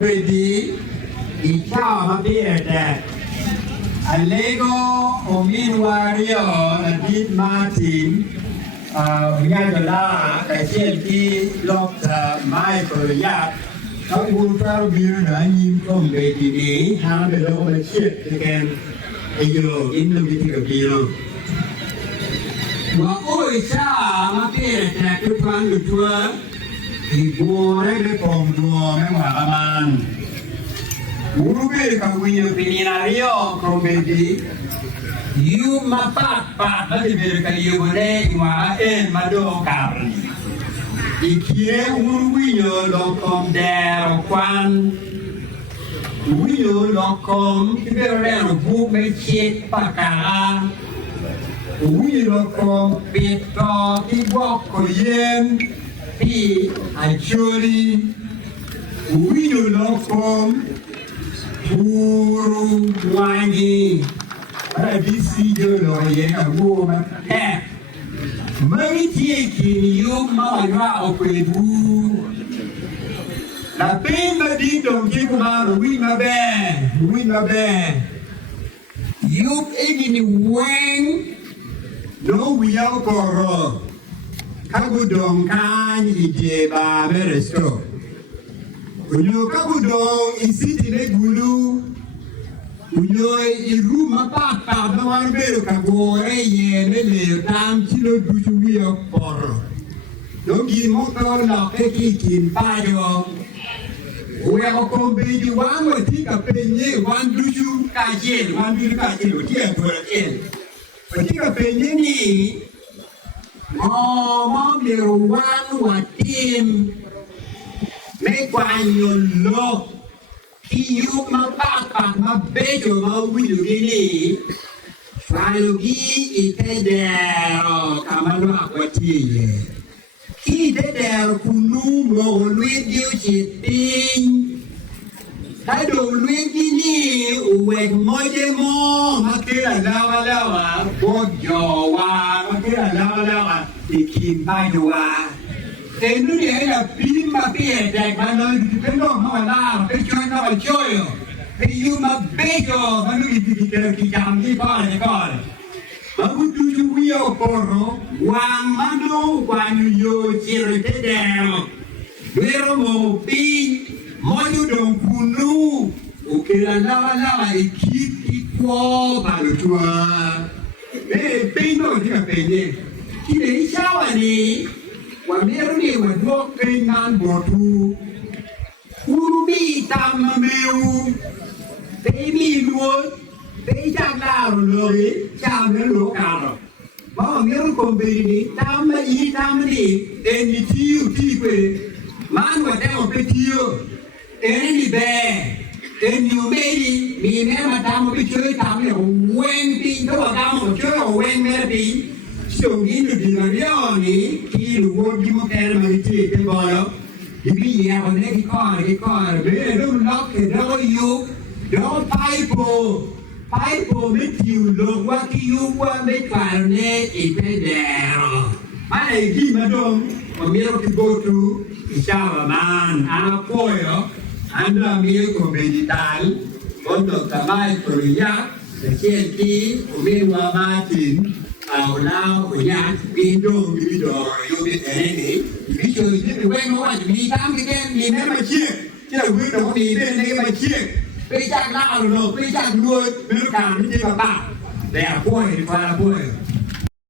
Quindi diciamo che allego o minuario la dit Martin Viagola la scelti lotta mai con gli altri các buôn pháo biên đã nhìn không về thì đi hàng về đâu mà chết thì kèm bây giờ in được cái cái biên và ôi cha mà cái cái quan được chưa thì bùa đấy cái phòng bùa mấy hòa man bùa về cái quy nhớ pininario không về thì you mà pat nó thì về cái yêu này mà em mà đồ cả Ikie uruyo lokom dero kwan uruyo lokom kibero bu me chek pakara uruyo lokom pito kiboko yen pi Acholi uruyo lokom puru wangi para disi jolo yen abu ma Mari tieki yung mga okwebu. La pena dito kumaro wi mabe. Yung egini weng no wiyaw koro. Kagudong kan ijeba meresto. Unyo kagudong isiti le gulu. Unyo iruma papa nawan bero kagore ye le tam kilo duchu wiyo poro. Dogi motor la pekikin payo. Uwe ko beji wango tika penye wan duchu kajel wan duchu kajel utia tora kel. Tika penye ni mo bero wan watim me kwanyo lo. Kiyu mapapa mabejo mawilu gini Falugi itedero kamalo akwatiye Ki dedero kunu mo luidio chiting Tado luigini uwek moje mo Makira lawa Bojowa Makira lawa Ikimbajowa Enu ni hela pima pia dek mana dipendo mawala pechuan na choyo peyu mabejo manu dipikir kijam di kore bagu tuju wiyo koro wang mano wang yo cirete dero wero mo pi moju dong kunu ukira lawa ikip ikwo balu tua pino dia penye kine ishawa ni Wamero ni wadok pengan botu Urubi tamameu Baby luot Baby chaklar lori Chaklar lokaro Bawa mero kombini Tama i tamani Eni tiyo tikwe Man wadao petiyo Eni be Eni umedi Mi mera tamo pichoy tamani Wen pin Kawa tamo choy wen mera pin So ini dinarioni kilo wodi mo kere mariti te bolo ibi ya one ki kor be do lock do you do paipo metiu lo wa ki you wa me karne ipedero mane gi madom o miro ki go to ishawa man ana koyo anda miro ko medital mondo kamai koya senti o miro Martin Ao lao của nhà pin đồ đi đồ vô bên này để ví dụ như mình quen nó là mình tám cái đen nhìn nó mà chia chứ là quý nó đi bên đây mà chia bây chắc lao rồi bây chắc nuôi nó càng như bà để quay thì qua quay